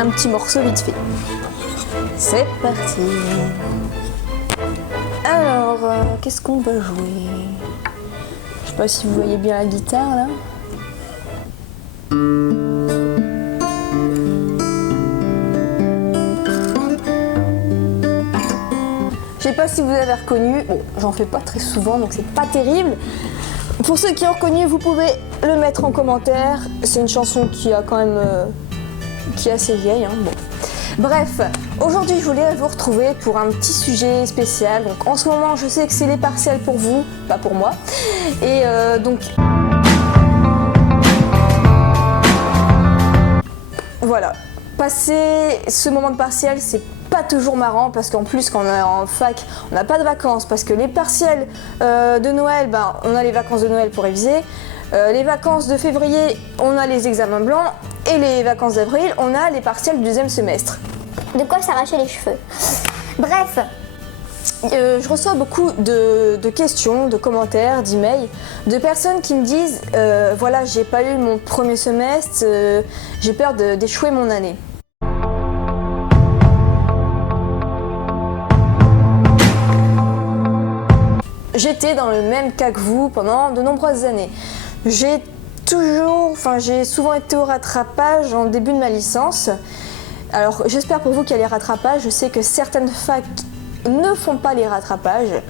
un petit morceau vite fait. C'est parti. Alors, qu'est-ce qu'on va jouer? Je sais pas si vous voyez bien la guitare là. Je sais pas si vous avez reconnu, bon, j'en fais pas très souvent donc c'est pas terrible. Pour ceux qui ont reconnu, vous pouvez le mettre en commentaire. C'est une chanson qui a quand même, qui est assez vieille, hein. Bon. Bref, aujourd'hui je voulais vous retrouver pour un petit sujet spécial. Donc en ce moment, je sais que c'est les partiels pour vous, pas pour moi. Et donc voilà, passer ce moment de partiel, c'est pas toujours marrant parce qu'en plus quand on est en fac, on n'a pas de vacances parce que les partiels de Noël, ben, on a les vacances de Noël pour réviser. Les vacances de février, on a les examens blancs et les vacances d'avril, on a les partiels du deuxième semestre. De quoi s'arracher les cheveux. Bref. Je reçois beaucoup de questions, de commentaires, d'emails, de personnes qui me disent voilà, j'ai pas eu mon premier semestre, j'ai peur d'échouer mon année. J'étais dans le même cas que vous pendant de nombreuses années. J'ai souvent été au rattrapage en début de ma licence. Alors j'espère pour vous qu'il y a les rattrapages. Je sais que certaines facs ne font pas les rattrapages.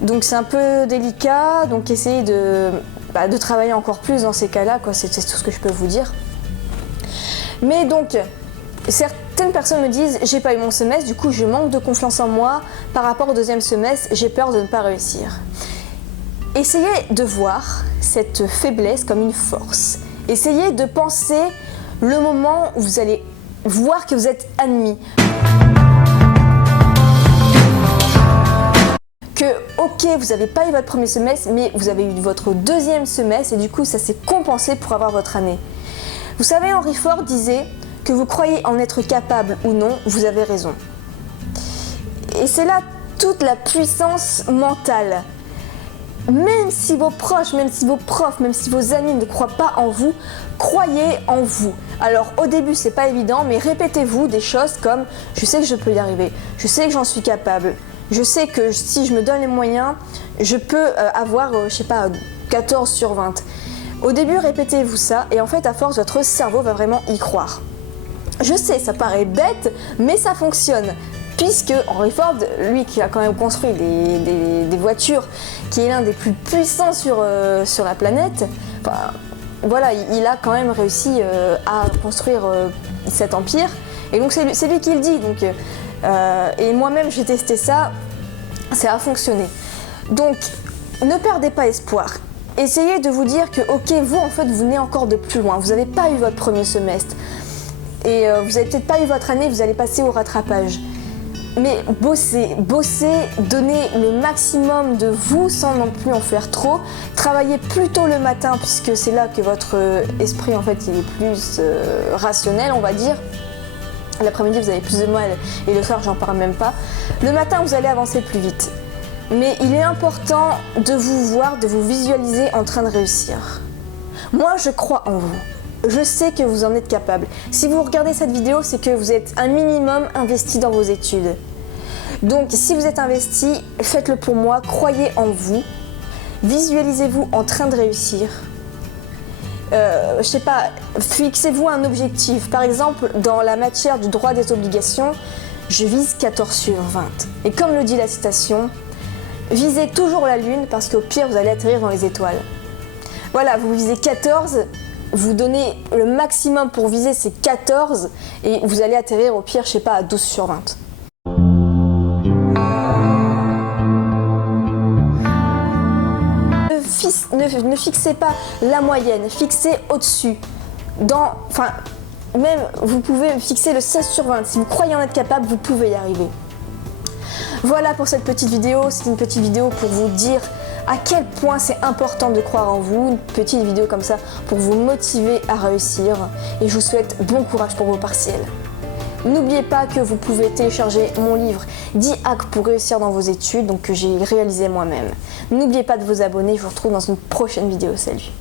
Donc c'est un peu délicat. Donc essayez de travailler encore plus dans ces cas-là, quoi. C'est tout ce que je peux vous dire. Mais donc, certaines personnes me disent j'ai pas eu mon semestre, du coup je manque de confiance en moi par rapport au deuxième semestre, j'ai peur de ne pas réussir. Essayez de voir cette faiblesse comme une force. Essayez de penser le moment où vous allez voir que vous êtes admis. Que ok, vous n'avez pas eu votre premier semestre, mais vous avez eu votre deuxième semestre et du coup ça s'est compensé pour avoir votre année. Vous savez, Henry Ford disait que vous croyez en être capable ou non, vous avez raison. Et c'est là toute la puissance mentale. Même si vos proches, même si vos profs, même si vos amis ne croient pas en vous, croyez en vous. Alors au début c'est pas évident, mais répétez-vous des choses comme je sais que je peux y arriver, je sais que j'en suis capable, je sais que si je me donne les moyens, je peux avoir, je sais pas, 14 sur 20. Au début répétez-vous ça et en fait à force votre cerveau va vraiment y croire. Je sais, ça paraît bête, mais ça fonctionne. Puisque Henry Ford, lui qui a quand même construit des voitures, qui est l'un des plus puissants sur la planète, enfin, voilà, il a quand même réussi à construire cet empire. Et donc c'est lui qui le dit. Donc, et moi-même j'ai testé ça, ça a fonctionné. Donc ne perdez pas espoir. Essayez de vous dire que ok, vous en fait vous venez encore de plus loin. Vous n'avez pas eu votre premier semestre. Et vous n'avez peut-être pas eu votre année, vous allez passer au rattrapage. Mais bossez, donnez le maximum de vous sans non plus en faire trop. Travaillez plutôt le matin puisque c'est là que votre esprit en fait il est plus rationnel, on va dire. L'après-midi vous avez plus de mal et le soir j'en parle même pas. Le matin vous allez avancer plus vite. Mais il est important de vous voir, de vous visualiser en train de réussir. Moi je crois en vous. Je sais que vous en êtes capable. Si vous regardez cette vidéo, c'est que vous êtes un minimum investi dans vos études. Donc, si vous êtes investi, faites-le pour moi, croyez en vous, visualisez-vous en train de réussir. Je sais pas, fixez-vous un objectif. Par exemple, dans la matière du droit des obligations, je vise 14 sur 20. Et comme le dit la citation, visez toujours la lune parce qu'au pire, vous allez atterrir dans les étoiles. Voilà, vous visez 14. Vous donnez le maximum pour viser ces 14 et vous allez atterrir au pire, je sais pas, à 12 sur 20. Ne fixez pas la moyenne, fixez au-dessus. Même vous pouvez fixer le 16 sur 20. Si vous croyez en être capable, vous pouvez y arriver. Voilà pour cette petite vidéo. C'est une petite vidéo pour vous dire à quel point c'est important de croire en vous, une petite vidéo comme ça pour vous motiver à réussir et je vous souhaite bon courage pour vos partiels. N'oubliez pas que vous pouvez télécharger mon livre 10 hacks pour réussir dans vos études, donc que j'ai réalisé moi-même. N'oubliez pas de vous abonner, je vous retrouve dans une prochaine vidéo, salut.